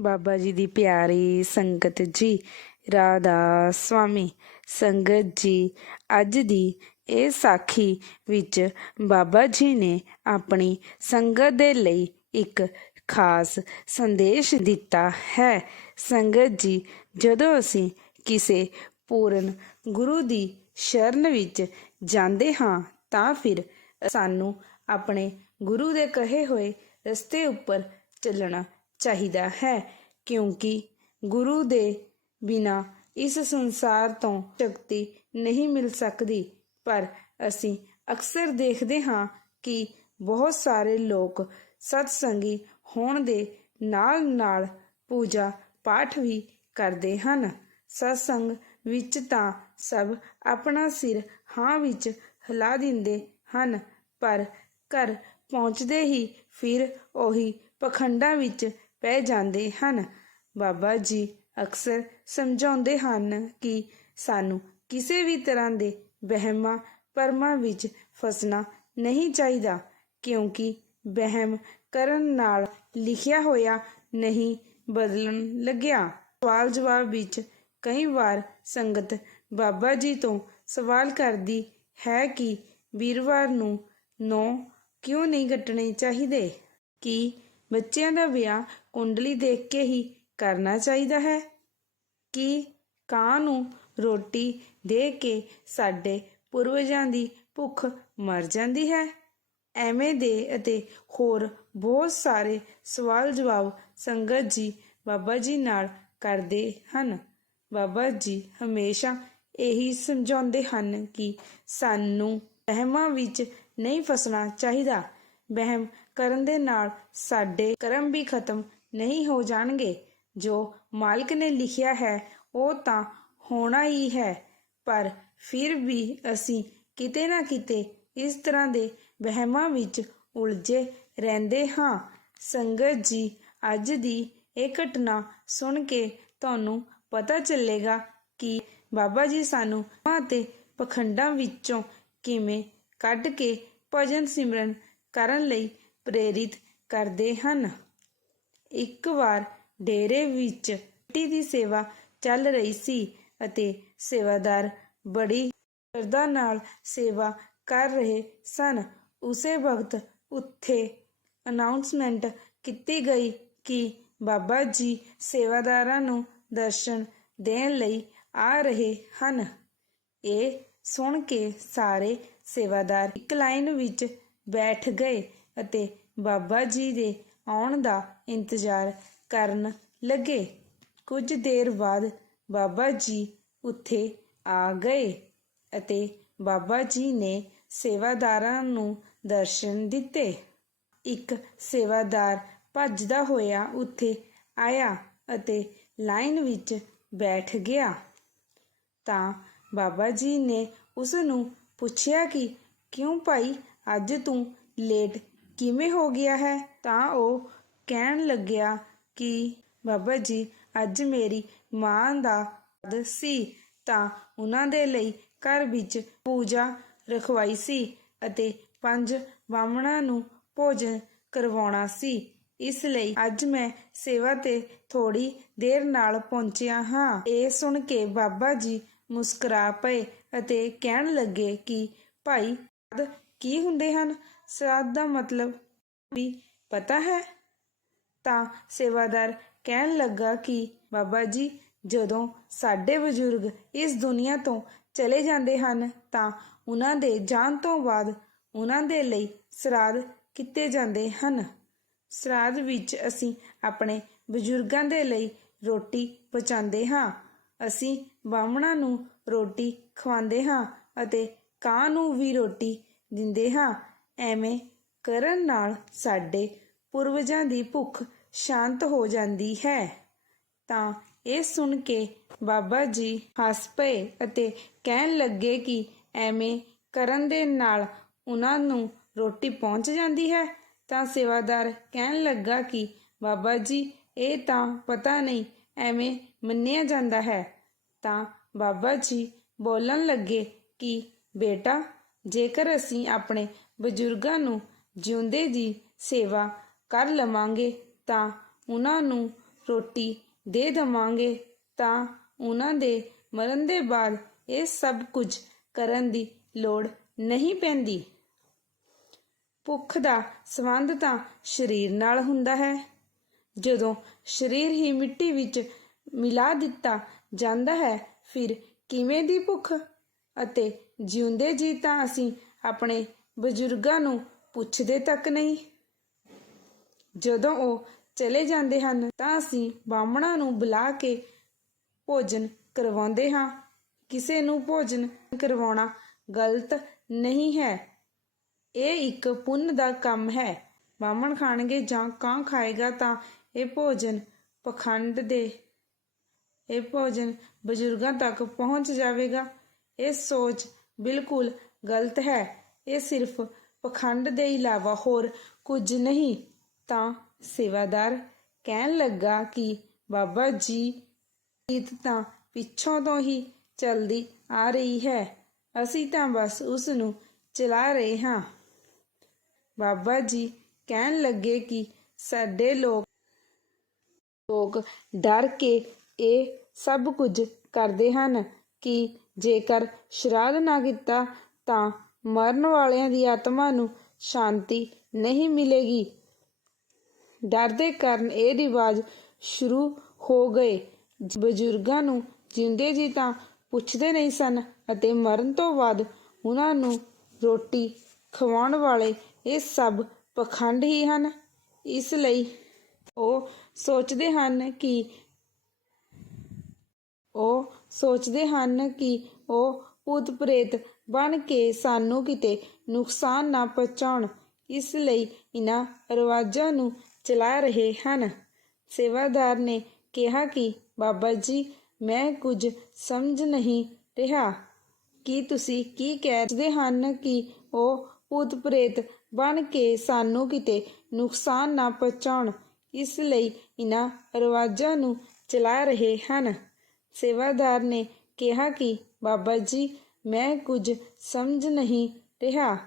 ਬਾਬਾ ਜੀ ਦੀ ਪਿਆਰੀ ਸੰਗਤ ਜੀ, ਰਾਧਾ ਸਵਾਮੀ, ਸੰਗਤ ਜੀ, ਅੱਜ ਦੀ ਇਹ ਸਾਖੀ ਵਿੱਚ ਬਾਬਾ ਜੀ ਨੇ ਆਪਣੀ ਸੰਗਤ ਦੇ ਲਈ ਇੱਕ ਖਾਸ ਸੰਦੇਸ਼ ਦਿੱਤਾ ਹੈ। ਸੰਗਤ ਜੀ, ਜਦੋਂ ਅਸੀਂ ਕਿਸੇ ਪੂਰਨ ਗੁਰੂ ਦੀ ਸ਼ਰਨ ਵਿੱਚ ਜਾਂਦੇ ਹਾਂ, ਤਾਂ ਫਿਰ ਸਾਨੂੰ ਆਪਣੇ ਗੁਰੂ ਦੇ ਕਹੇ ਹੋਏ ਰਸਤੇ ਉੱਪਰ ਚੱਲਣਾ ਚਾਹੀਦਾ ਹੈ, ਕਿਉਂਕਿ ਗੁਰੂ ਦੇ ਬਿਨਾ ਇਸ ਸੰਸਾਰ ਤੋਂ ਸ਼ਕਤੀ ਨਹੀਂ ਮਿਲ ਸਕਦੀ। ਪਰ ਅਸੀਂ ਅਕਸਰ ਦੇਖਦੇ ਹਾਂ ਕਿ ਬਹੁਤ ਸਾਰੇ ਲੋਕ ਸਤਸੰਗੀ ਹੋਣ ਦੇ ਨਾਲ-ਨਾਲ ਪੂਜਾ ਪਾਠ ਵੀ ਕਰਦੇ ਹਨ। ਸਤਸੰਗ ਵਿੱਚ ਤਾਂ ਸਭ ਆਪਣਾ ਸਿਰ ਹਾਂ ਵਿੱਚ ਹਿਲਾ ਦਿੰਦੇ ਹਨ, ਪਰ ਘਰ ਪਹੁੰਚਦੇ ਹੀ ਫਿਰ ਉਹੀ ਪਖੰਡਾਂ ਵਿੱਚ ਪੈ ਜਾਂਦੇ ਹਨ। ਬਾਬਾ ਜੀ ਅਕਸਰ ਸਮਝਾਉਂਦੇ ਹਨ ਕਿ ਸਾਨੂੰ ਕਿਸੇ ਵੀ ਤਰ੍ਹਾਂ ਦੇ ਵਹਿਮਾਂ ਪਰਮਾਂ ਵਿੱਚ ਫਸਣਾ ਨਹੀਂ ਚਾਹੀਦਾ, ਕਿਉਂਕਿ ਵਹਿਮ ਕਰਨ ਨਾਲ ਲਿਖਿਆ ਹੋਇਆ ਨਹੀਂ ਬਦਲਣ ਲੱਗਿਆ। ਸਵਾਲ ਜਵਾਬ ਵਿੱਚ ਕਈ ਵਾਰ ਸੰਗਤ ਬਾਬਾ ਜੀ ਤੋਂ ਸਵਾਲ ਕਰਦੀ ਹੈ ਕਿ ਵੀਰਵਾਰ ਨੂੰ ਨੌ ਕਿਉਂ ਨਹੀਂ ਕੱਟਣੇ ਚਾਹੀਦੇ? ਕਿ ਬੱਚਿਆਂ ਦਾ ਵਿਆਹ ਕੁੰਡਲੀ ਦੇਖ ਕੇ ਹੀ ਕਰਨਾ ਚਾਹੀਦਾ ਹੈ ਕਿ ਕਾਂ ਨੂੰ ਰੋਟੀ ਦੇ ਕੇ ਸਾਡੇ ਪੂਰਵਜਾਂ ਦੀ ਭੁੱਖ ਮਰ ਜਾਂਦੀ ਹੈ। ਐਵੇਂ ਦੇ ਅਤੇ ਹੋਰ ਬਹੁਤ ਸਾਰੇ ਸਵਾਲ ਜਵਾਬ ਸੰਗਤ ਜੀ ਬਾਬਾ ਜੀ ਨਾਲ ਕਰਦੇ ਹਨ। ਬਾਬਾ ਜੀ ਹਮੇਸ਼ਾ ਇਹੀ ਸਮਝਾਉਂਦੇ ਹਨ ਕਿ ਸਾਨੂੰ ਵਹਿਮਾਂ ਵਿੱਚ ਨਹੀਂ ਫਸਣਾ ਚਾਹੀਦਾ। ਵਹਿਮ ਕਰਨ ਦੇ ਨਾਲ ਸਾਡੇ ਕਰਮ ਵੀ ਖਤਮ ਨਹੀਂ ਹੋ ਜਾਣਗੇ। ਜੋ ਮਾਲਕ ਨੇ ਲਿਖਿਆ ਹੈ, ਉਹ ਤਾਂ ਹੋਣਾ ਹੀ ਹੈ। ਪਰ ਫਿਰ ਵੀ ਅਸੀਂ ਕਿਤੇ ਨਾ ਕਿਤੇ ਇਸ ਤਰ੍ਹਾਂ ਦੇ ਵਹਿਮਾਂ ਵਿੱਚ ਉਲਝੇ ਰਹਿੰਦੇ ਹਾਂ। ਸੰਗਤ ਜੀ, ਅੱਜ ਦੀ ਇਹ ਘਟਨਾ ਸੁਣ ਕੇ ਤੁਹਾਨੂੰ ਪਤਾ ਚੱਲੇਗਾ ਕਿ ਬਾਬਾ ਜੀ ਸਾਨੂੰ ਤੇ ਪਖੰਡਾਂ ਵਿੱਚੋਂ ਕਿਵੇਂ ਕੱਢ ਕੇ ਭਜਨ ਸਿਮਰਨ ਕਰਨ ਲਈ ਪ੍ਰੇਰਿਤ ਕਰਦੇ ਹਨ। ਇੱਕ ਵਾਰ ਡੇਰੇ ਵਿੱਚ ਮਿੱਟੀ ਦੀ ਸੇਵਾ ਚੱਲ ਰਹੀ ਸੀ ਅਤੇ ਸੇਵਾਦਾਰ ਬੜੀ ਸ਼ਰਧਾ ਨਾਲ ਸੇਵਾ ਕਰ ਰਹੇ ਸਨ। ਉਸੇ ਵਕਤ ਉੱਥੇ ਅਨਾਉਂਸਮੈਂਟ ਕੀਤੀ ਗਈ ਕਿ ਬਾਬਾ ਜੀ ਸੇਵਾਦਾਰਾਂ ਨੂੰ ਦਰਸ਼ਨ ਦੇਣ ਲਈ ਆ ਰਹੇ ਹਨ। ਇਹ ਸੁਣ ਕੇ ਸਾਰੇ ਸੇਵਾਦਾਰ ਇੱਕ ਲਾਈਨ ਵਿੱਚ ਬੈਠ ਗਏ। ਅਤੇ ਬਾਬਾ ਜੀ ਦੇ ਆਉਣ ਦਾ ਇੰਤਜ਼ਾਰ ਕਰਨ ਲੱਗੇ। ਕੁਝ ਦੇਰ ਬਾਅਦ ਬਾਬਾ ਜੀ ਉੱਥੇ ਆ ਗਏ ਅਤੇ ਬਾਬਾ ਜੀ ਨੇ ਸੇਵਾਦਾਰਾਂ ਨੂੰ ਦਰਸ਼ਨ ਦਿੱਤੇ। ਇੱਕ ਸੇਵਾਦਾਰ ਭੱਜਦਾ ਹੋਇਆ ਉੱਥੇ ਆਇਆ ਅਤੇ ਲਾਈਨ ਵਿੱਚ ਬੈਠ ਗਿਆ। ਤਾਂ ਬਾਬਾ ਜੀ ਨੇ ਉਸ ਨੂੰ ਪੁੱਛਿਆ ਕਿ ਕਿਉਂ ਭਾਈ, ਅੱਜ ਤੂੰ ਲੇਟ ਕਿਵੇਂ ਹੋ ਗਿਆ ਹੈ? ਤਾਂ ਉਹ ਕਹਿਣ ਲੱਗਿਆ ਕਿ, ਬਾਬਾ ਜੀ, ਅੱਜ ਮੇਰੀ ਮਾਂ ਦਾ ਪਦ ਸੀ, ਤਾਂ ਉਹਨਾਂ ਦੇ ਲਈ ਘਰ ਵਿੱਚ ਪੂਜਾ ਰਖਵਾਈ ਸੀ ਅਤੇ ਪੰਜ ਬਾਹਮਣਾਂ ਨੂੰ ਭੋਜਨ ਕਰਵਾਉਣਾ ਸੀ। ਇਸ ਲਈ ਅੱਜ ਮੈਂ ਸੇਵਾ ਤੇ ਥੋੜੀ ਦੇਰ ਨਾਲ ਪਹੁੰਚਿਆ ਹਾਂ। ਇਹ ਸੁਣ ਕੇ ਬਾਬਾ ਜੀ ਮੁਸਕਰਾ ਪਏ ਅਤੇ ਕਹਿਣ ਲੱਗੇ ਕਿ, ਭਾਈ ਸ਼ਰਾਧ ਕੀ ਹੁੰਦੇ ਹਨ? ਸ਼ਰਾਧ ਦਾ ਮਤਲਬ ਵੀ ਪਤਾ ਹੈ? ਤਾਂ ਸੇਵਾਦਾਰ ਕਹਿਣ ਲੱਗਾ ਕਿ ਬਾਬਾ ਜੀ, ਜਦੋਂ ਸਾਡੇ ਬਜ਼ੁਰਗ ਇਸ ਦੁਨੀਆ ਤੋਂ ਚਲੇ ਜਾਂਦੇ ਹਨ, ਤਾਂ ਉਹਨਾਂ ਦੇ ਜਾਣ ਤੋਂ ਬਾਅਦ ਉਹਨਾਂ ਦੇ ਲਈ ਸ਼ਰਾਧ ਕੀਤੇ ਜਾਂਦੇ ਹਨ। ਸ਼ਰਾਧ ਵਿੱਚ ਅਸੀਂ ਆਪਣੇ ਬਜ਼ੁਰਗਾਂ ਦੇ ਲਈ ਰੋਟੀ ਪਹੁੰਚਾਉਂਦੇ ਹਾਂ। ਅਸੀਂ ਬਾਹਮਣਾਂ ਨੂੰ ਰੋਟੀ ਖਵਾਉਂਦੇ ਹਾਂ ਅਤੇ ਕਾਂ ਨੂੰ ਵੀ ਰੋਟੀ ਦਿੰਦੇ ਹਾਂ। ਐਵੇਂ ਕਰਨ ਨਾਲ ਸਾਡੇ ਪੂਰਵਜਾਂ ਦੀ ਭੁੱਖ ਸ਼ਾਂਤ ਹੋ ਜਾਂਦੀ ਹੈ। ਤਾਂ ਇਹ ਸੁਣ ਕੇ ਬਾਬਾ ਜੀ ਹੱਸ ਪਏ ਅਤੇ ਕਹਿਣ ਲੱਗੇ ਕਿ ਐਵੇਂ ਕਰਨ ਦੇ ਨਾਲ ਉਹਨਾਂ ਨੂੰ ਰੋਟੀ ਪਹੁੰਚ ਜਾਂਦੀ ਹੈ। ਤਾਂ ਸੇਵਾਦਾਰ ਕਹਿਣ ਲੱਗਾ ਕਿ ਬਾਬਾ ਜੀ, ਇਹ ਤਾਂ ਪਤਾ ਨਹੀਂ ਐਵੇਂ ਮੰਨਿਆ ਜਾਂਦਾ ਹੈ। ਤਾਂ ਬਾਬਾ ਜੀ ਬੋਲਣ ਲੱਗੇ ਕਿ ਬੇਟਾ, ਜੇਕਰ ਅਸੀਂ ਆਪਣੇ ਬਜ਼ੁਰਗਾਂ ਨੂੰ ਜਿਉਂਦੇ ਦੀ ਸੇਵਾ ਕਰ ਲਵਾਂਗੇ, ਤਾਂ ਉਹਨਾਂ ਨੂੰ ਰੋਟੀ ਦੇ ਦਵਾਂਗੇ, ਤਾਂ ਉਹਨਾਂ ਦੇ ਮਰਨ ਦੇ ਬਾਅਦ ਇਹ ਸਭ ਕੁਝ ਕਰਨ ਦੀ ਲੋੜ ਨਹੀਂ ਪੈਂਦੀ। ਭੁੱਖ ਦਾ ਸੰਬੰਧ ਤਾਂ ਸਰੀਰ ਨਾਲ ਹੁੰਦਾ ਹੈ। ਜਦੋਂ ਸਰੀਰ ਹੀ ਮਿੱਟੀ ਵਿੱਚ ਮਿਲਾ ਦਿੱਤਾ ਜਾਂਦਾ ਹੈ, ਫਿਰ ਕਿਵੇਂ ਦੀ ਭੁੱਖ? ਅਤੇ ਜਿਉਂਦੇ ਜੀ ਤਾਂ ਅਸੀਂ ਆਪਣੇ ਬਜ਼ੁਰਗਾਂ ਨੂੰ ਪੁੱਛਦੇ ਤੱਕ ਨਹੀਂ। ਜਦੋਂ ਉਹ ਚਲੇ ਜਾਂਦੇ ਹਨ, ਤਾਂ ਅਸੀਂ ਬਾਹਮਣਾਂ ਨੂੰ ਬੁਲਾ ਕੇ ਭੋਜਨ ਕਰਵਾਉਂਦੇ ਹਾਂ। ਕਿਸੇ ਨੂੰ ਭੋਜਨ ਕਰਵਾਉਣਾ ਗਲਤ ਨਹੀਂ ਹੈ। ਇਹ ਇੱਕ ਪੁੰਨ ਦਾ ਕੰਮ ਹੈ। ਬਾਹਮਣ ਖਾਣਗੇ ਜਾਂ ਕਾਂ ਖਾਏਗਾ, ਤਾਂ ਇਹ ਭੋਜਨ ਪਖੰਡ ਦੇ, ਇਹ ਭੋਜਨ ਬਜ਼ੁਰਗਾਂ ਤੱਕ ਪਹੁੰਚ ਜਾਵੇਗਾ। ਇਹ ਸੋਚ ਬਿਲਕੁਲ ਗਲਤ ਹੈ। ਇਹ ਸਿਰਫ ਪਖੰਡ ਦੇ ਇਲਾਵਾ ਹੋਰ ਕੁਝ ਨਹੀਂ। ਤਾਂ ਸੇਵਾਦਾਰ ਕਹਿਣ ਲੱਗਾ ਕਿ ਬਾਬਾ ਜੀ ਰੀਤ ਤਾਂ ਪਿੱਛੋਂ ਤੋਂ ਹੀ ਚੱਲਦੀ ਆ ਰਹੀ ਹੈ। ਅਸੀਂ ਤਾਂ ਬਸ ਉਸ ਨੂੰ ਚਲਾ ਰਹੇ ਹਾਂ। ਬਾਬਾ ਜੀ ਕਹਿਣ ਲੱਗੇ ਕਿ ਸਾਡੇ ਲੋਕ ਲੋਕ ਡਰ ਕੇ ਇਹ ਸਭ ਕੁਝ ਕਰਦੇ ਹਨ ਕਿ ਜੇਕਰ ਸ਼ਰਾਧ ਨਾ ਕੀਤਾ ਤਾਂ ਮਰਨ ਵਾਲਿਆਂ ਦੀ ਆਤਮਾ ਨੂੰ ਸ਼ਾਂਤੀ ਨਹੀਂ ਮਿਲੇਗੀ। ਡਰ ਦੇ ਕਾਰਨ ਇਹ ਰਿਵਾਜ ਸ਼ੁਰੂ ਹੋ ਗਏ। ਬਜ਼ੁਰਗਾਂ ਨੂੰ ਜਿੰਦੇ ਜੀ ਤਾਂ ਪੁੱਛਦੇ ਨਹੀਂ ਸਨ ਅਤੇ ਮਰਨ ਤੋਂ ਬਾਅਦ ਉਹਨਾਂ ਨੂੰ ਰੋਟੀ ਖਵਾਉਣ ਵਾਲੇ ਇਹ ਸਭ ਪਖੰਡ ਹੀ ਹਨ। ਇਸ ਲਈ ਉਹ ਸੋਚਦੇ ਹਨ ਕਿ ਉਹ ਸੋਚਦੇ ਹਨ ਕਿ ਉਹ ਭੂਤ ਪ੍ਰੇਤ ਬਣ ਕੇ ਸਾਨੂੰ ਕਿਤੇ ਨੁਕਸਾਨ ਨਾ ਪਹੁੰਚਾਉਣ, ਇਸ ਲਈ ਇਹਨਾਂ ਰਿਵਾਜਾਂ ਨੂੰ ਚਲਾ ਰਹੇ ਹਨ। ਸੇਵਾਦਾਰ ਨੇ ਕਿਹਾ ਕਿ, ਬਾਬਾ ਜੀ, ਮੈਂ ਕੁਝ ਸਮਝ ਨਹੀਂ ਰਿਹਾ। ਕਿ ਤੁਸੀਂ ਕੀ ਕਹਿੰਦੇ ਹਨ ਕਿ ਉਹ ਭੂਤ ਪ੍ਰੇਤ ਬਣ ਕੇ ਸਾਨੂੰ ਕਿਤੇ ਨੁਕਸਾਨ ਨਾ ਪਹੁੰਚਾਉਣ, ਇਸ ਲਈ ਇਹਨਾਂ ਰਿਵਾਜਾਂ ਨੂੰ ਚਲਾ ਰਹੇ ਹਨ? ਸੇਵਾਦਾਰ ਨੇ ਕਿਹਾ ਕਿ, ਬਾਬਾ ਜੀ ਮੈਂ ਕੁਝ ਸਮਝ ਨਹੀਂ ਰਿਹਾ।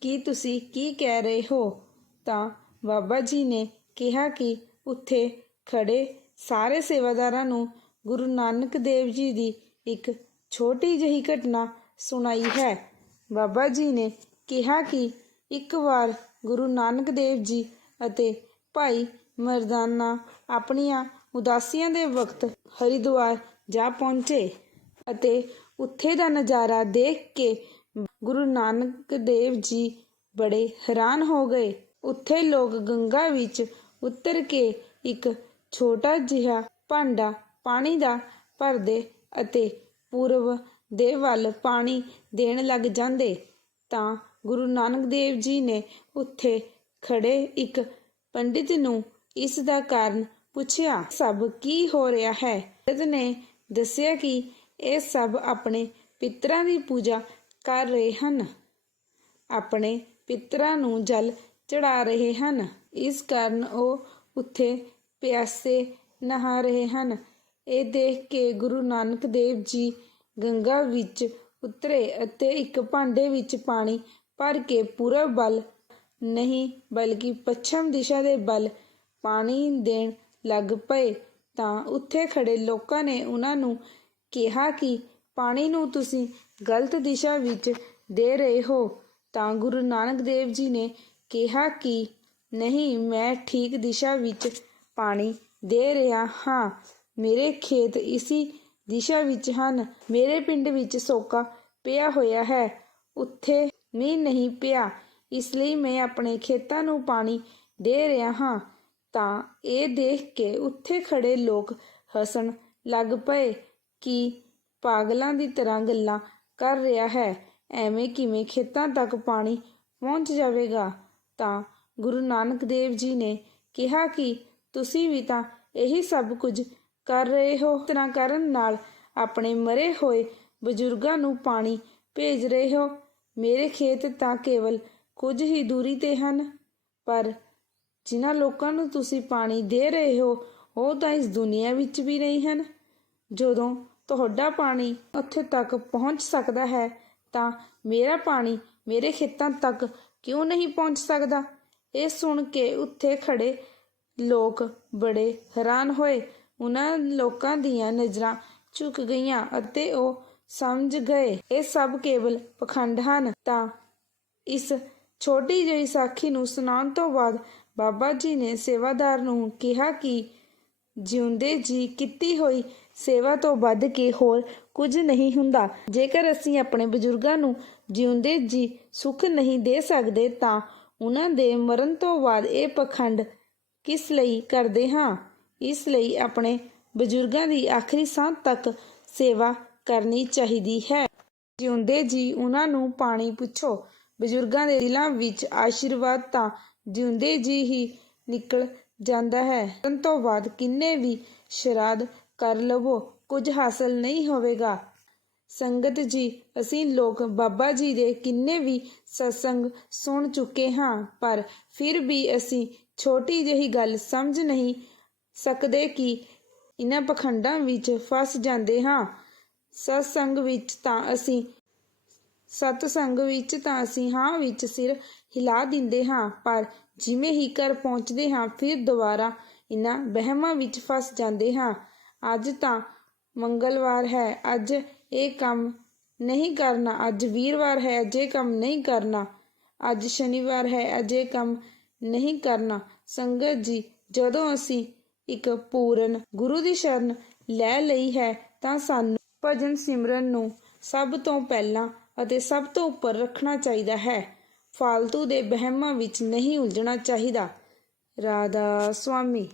ਕਿ ਤੁਸੀਂ ਕੀ ਕਹਿ ਰਹੇ ਹੋ? ਤਾਂ ਬਾਬਾ ਜੀ ਨੇ ਕਿਹਾ ਕਿ ਉੱਥੇ ਖੜੇ ਸਾਰੇ ਸੇਵਾਦਾਰਾਂ ਨੂੰ ਗੁਰੂ ਨਾਨਕ ਦੇਵ ਜੀ ਦੀ ਇੱਕ ਛੋਟੀ ਜਿਹੀ ਘਟਨਾ ਸੁਣਾਈ ਹੈ। ਬਾਬਾ ਜੀ ਨੇ ਕਿਹਾ ਕਿ ਇੱਕ ਵਾਰ ਗੁਰੂ ਨਾਨਕ ਦੇਵ ਜੀ ਅਤੇ ਭਾਈ ਮਰਦਾਨਾ ਆਪਣੀਆਂ ਉਦਾਸੀਆਂ ਦੇ ਵਕਤ ਹਰਿਦੁਆਰ ਜਾ ਪਹੁੰਚੇ। ਅਤੇ ਉੱਥੇ ਦਾ ਨਜ਼ਾਰਾ ਦੇਖ ਕੇ ਗੁਰੂ ਨਾਨਕ ਦੇਵ ਜੀ ਬੜੇ ਹੈਰਾਨ ਹੋ ਗਏ। ਉੱਥੇ ਲੋਕ ਗੰਗਾ ਵਿੱਚ ਉਤਰ ਕੇ ਇੱਕ ਛੋਟਾ ਜਿਹਾ ਭਾਂਡਾ ਪਾਣੀ ਦਾ ਭਰਦੇ ਅਤੇ ਪੂਰਬ ਦੇ ਵੱਲ ਪਾਣੀ ਦੇਣ ਲੱਗ ਜਾਂਦੇ। ਤਾਂ ਗੁਰੂ ਨਾਨਕ ਦੇਵ ਜੀ ਨੇ ਉੱਥੇ ਖੜੇ ਇੱਕ ਪੰਡਿਤ ਨੂੰ ਇਸ ਦਾ ਕਾਰਨ ਪੁੱਛਿਆ, ਸਭ ਕੀ ਹੋ ਰਿਹਾ ਹੈ? ਪੰਡਿਤ ਨੇ ਦੱਸਿਆ ਕਿ ਇਹ ਸਭ ਆਪਣੇ ਪਿਤਰਾਂ ਦੀ ਪੂਜਾ ਕਰ ਰਹੇ ਹਨ। ਆਪਣੇ ਪਿਤਰਾਂ ਨੂੰ ਜਲ ਚੜਾ ਰਹੇ ਹਨ। ਇਸ ਕਾਰਨ ਉਹ ਉੱਥੇ ਪਿਆਸੇ ਨਹਾ ਰਹੇ ਹਨ। ਇਹ ਦੇਖ ਕੇ ਗੁਰੂ ਨਾਨਕ ਦੇਵ ਜੀ ਗੰਗਾ ਵਿੱਚ ਉਤਰੇ ਅਤੇ ਇੱਕ ਭਾਂਡੇ ਵਿੱਚ ਪਾਣੀ ਭਰ ਕੇ ਪੂਰਬ ਵੱਲ ਨਹੀਂ, ਬਲਕਿ ਪੱਛਮ ਦਿਸ਼ਾ ਦੇ ਵੱਲ ਪਾਣੀ ਦੇਣ ਲੱਗ ਪਏ ਤਾਂ ਉੱਥੇ ਖੜੇ ਲੋਕਾਂ ਨੇ ਉਹਨਾਂ ਨੂੰ ਕਿਹਾ ਕਿ ਪਾਣੀ ਨੂੰ ਤੁਸੀਂ ਗਲਤ ਦਿਸ਼ਾ ਵਿੱਚ ਦੇ ਰਹੇ ਹੋ। ਤਾਂ ਗੁਰੂ ਨਾਨਕ ਦੇਵ ਜੀ ਨੇ ਕਿਹਾ ਕਿ ਨਹੀਂ, ਮੈਂ ਠੀਕ ਦਿਸ਼ਾ ਵਿੱਚ ਪਾਣੀ ਦੇ ਰਿਹਾ ਹਾਂ। ਮੇਰੇ ਖੇਤ ਇਸੀ ਦਿਸ਼ਾ ਵਿੱਚ ਹਨ। ਮੇਰੇ ਪਿੰਡ ਵਿੱਚ ਸੋਕਾ ਪਿਆ ਹੋਇਆ ਹੈ। ਉੱਥੇ ਮੀਂਹ ਨਹੀਂ ਪਿਆ, ਇਸ ਲਈ ਮੈਂ ਆਪਣੇ ਖੇਤਾਂ ਨੂੰ ਪਾਣੀ ਦੇ ਰਿਹਾ ਹਾਂ। ਤਾਂ ਇਹ ਦੇਖ ਕੇ ਉੱਥੇ ਖੜੇ ਲੋਕ ਹੱਸਣ ਲੱਗ ਪਏ। ਕਿ ਪਾਗਲਾਂ ਦੀ ਤਰ੍ਹਾਂ ਗੱਲਾਂ ਕਰ ਰਿਹਾ ਹੈ। ਐਵੇਂ ਕਿਵੇਂ ਖੇਤਾਂ ਤੱਕ ਪਾਣੀ ਪਹੁੰਚ ਜਾਵੇਗਾ? ਤਾਂ ਗੁਰੂ ਨਾਨਕ ਦੇਵ ਜੀ ਨੇ ਕਿਹਾ ਕਿ ਤੁਸੀਂ ਵੀ ਤਾਂ ਇਹੀ ਸਭ ਕੁਝ ਕਰ ਰਹੇ ਹੋ। ਤਰ੍ਹਾਂ ਕਰਨ ਨਾਲ ਆਪਣੇ ਮਰੇ ਹੋਏ ਬਜ਼ੁਰਗਾਂ ਨੂੰ ਪਾਣੀ ਭੇਜ ਰਹੇ ਹੋ। ਮੇਰੇ ਖੇਤ ਤਾਂ ਕੇਵਲ ਕੁਝ ਹੀ ਦੂਰੀ ਤੇ ਹਨ, ਪਰ ਜਿਨ੍ਹਾਂ ਲੋਕਾਂ ਨੂੰ ਤੁਸੀਂ ਪਾਣੀ ਦੇ ਰਹੇ ਹੋ, ਉਹ ਤਾਂ ਇਸ ਦੁਨੀਆ ਵਿੱਚ ਵੀ ਨਹੀਂ ਹਨ। ਜਦੋਂ ਤੁਹਾਡਾ ਪਾਣੀ ਉੱਥੇ ਤੱਕ ਪਹੁੰਚ ਸਕਦਾ ਹੈ, ਤਾਂ ਮੇਰਾ ਪਾਣੀ ਮੇਰੇ ਖੇਤਾਂ ਤੱਕ ਕਿਉਂ ਨਹੀਂ ਪਹੁੰਚ ਸਕਦਾ? ਇਹ ਸੁਣ ਕੇ ਉੱਥੇ ਖੜੇ ਲੋਕ ਬੜੇ ਹੈਰਾਨ ਹੋਏ। ਉਹਨਾਂ ਲੋਕਾਂ ਦੀਆਂ ਨਜ਼ਰਾਂ ਝੁਕ ਗਈਆਂ ਅਤੇ ਉਹ ਸਮਝ ਗਏ, ਇਹ ਸਭ ਕੇਵਲ ਪਖੰਡ ਹਨ। ਤਾਂ ਇਸ ਛੋਟੀ ਜਿਹੀ ਸਾਖੀ ਨੂੰ ਸੁਣਾਉਣ ਤੋਂ ਬਾਅਦ ਬਾਬਾ ਜੀ ਨੇ ਸੇਵਾਦਾਰ ਨੂੰ ਕਿਹਾ ਕਿ ਜਿਉਂਦੇ ਜੀ ਕੀਤੀ ਹੋਈ ਸੇਵਾ ਤੋਂ ਵੱਧ ਕੇ ਹੋਰ ਕੁਝ ਨਹੀਂ ਹੁੰਦਾ। ਜੇਕਰ ਅਸੀਂ ਆਪਣੇ ਬਜ਼ੁਰਗਾਂ ਨੂੰ ਜਿਉਂਦੇ ਜੀ ਸੁੱਖ ਨਹੀਂ ਦੇ ਸਕਦੇ, ਤਾਂ ਉਹਨਾਂ ਦੇ ਮਰਨ ਤੋਂ ਬਾਅਦ ਇਹ ਪਖੰਡ ਕਿਸ ਲਈ ਕਰਦੇ ਹਾਂ? ਇਸ ਲਈ ਆਪਣੇ ਬਜ਼ੁਰਗਾਂ ਦੀ ਆਖਰੀ ਸਾਹ ਤੱਕ ਸੇਵਾ ਕਰਨੀ ਚਾਹੀਦੀ ਹੈ। ਜਿਉਂਦੇ ਜੀ ਉਹਨਾਂ ਨੂੰ ਪਾਣੀ ਪੁੱਛੋ। ਬਜ਼ੁਰਗਾਂ ਦੇ ਦਿਲਾਂ ਵਿੱਚ ਆਸ਼ੀਰਵਾਦ ਤਾਂ ਜਿਉਂਦੇ ਜੀ ਹੀ ਨਿਕਲ ਜਾਂਦਾ ਹੈ। ਮਰਨ ਤੋਂ ਬਾਅਦ ਕਿੰਨੇ ਵੀ ਸ਼ਰਾਧ ਕਰ ਲਵੋ, ਕੁਝ ਹਾਸਲ ਨਹੀਂ ਹੋਵੇਗਾ। ਸੰਗਤ ਜੀ, ਅਸੀਂ ਲੋਕ ਬਾਬਾ ਜੀ ਦੇ ਕਿੰਨੇ ਵੀ ਸਤਸੰਗ ਸੁਣ ਚੁੱਕੇ ਹਾਂ, ਪਰ ਫਿਰ ਵੀ ਅਸੀਂ ਛੋਟੀ ਜਿਹੀ ਗੱਲ ਸਮਝ ਨਹੀਂ ਸਕਦੇ ਕਿ ਇਹਨਾਂ ਪਖੰਡਾਂ ਵਿੱਚ ਫਸ ਜਾਂਦੇ ਹਾਂ। ਸਤਸੰਗ ਵਿੱਚ ਤਾਂ ਅਸੀਂ, ਸਤਸੰਗ ਵਿੱਚ ਤਾਂ ਅਸੀਂ ਹਾਂ ਵਿੱਚ ਸਿਰ ਹਿਲਾ ਦਿੰਦੇ ਹਾਂ, ਪਰ ਜਿਵੇਂ ਹੀ ਘਰ ਪਹੁੰਚਦੇ ਹਾਂ, ਫਿਰ ਦੁਬਾਰਾ ਇਹਨਾਂ ਵਹਿਮਾਂ ਵਿੱਚ ਫਸ ਜਾਂਦੇ ਹਾਂ। ਅੱਜ ਤਾਂ ਮੰਗਲਵਾਰ ਹੈ, ਅੱਜ ਇਹ ਕੰਮ ਨਹੀਂ ਕਰਨਾ, ਅੱਜ ਵੀਰਵਾਰ ਹੈ, ਅਜੇ ਕੰਮ ਨਹੀਂ ਕਰਨਾ। ਅੱਜ ਸ਼ਨੀਵਾਰ ਹੈ, ਅਜੇ ਕੰਮ ਨਹੀਂ ਕਰਨਾ। ਸੰਗਤ ਜੀ, ਜਦੋਂ ਅਸੀਂ ਇੱਕ ਪੂਰਨ ਗੁਰੂ ਦੀ ਸ਼ਰਨ ਲੈ ਲਈ ਹੈ, ਤਾਂ ਸਾਨੂੰ ਭਜਨ ਸਿਮਰਨ ਨੂੰ ਸਭ ਤੋਂ ਪਹਿਲਾਂ ਅਤੇ ਸਭ ਤੋਂ ਉੱਪਰ ਰੱਖਣਾ ਚਾਹੀਦਾ ਹੈ। ਫਾਲਤੂ ਦੇ ਵਹਿਮਾਂ ਵਿੱਚ ਨਹੀਂ ਉਲਝਣਾ ਚਾਹੀਦਾ। ਰਾਧਾ ਸੁਆਮੀ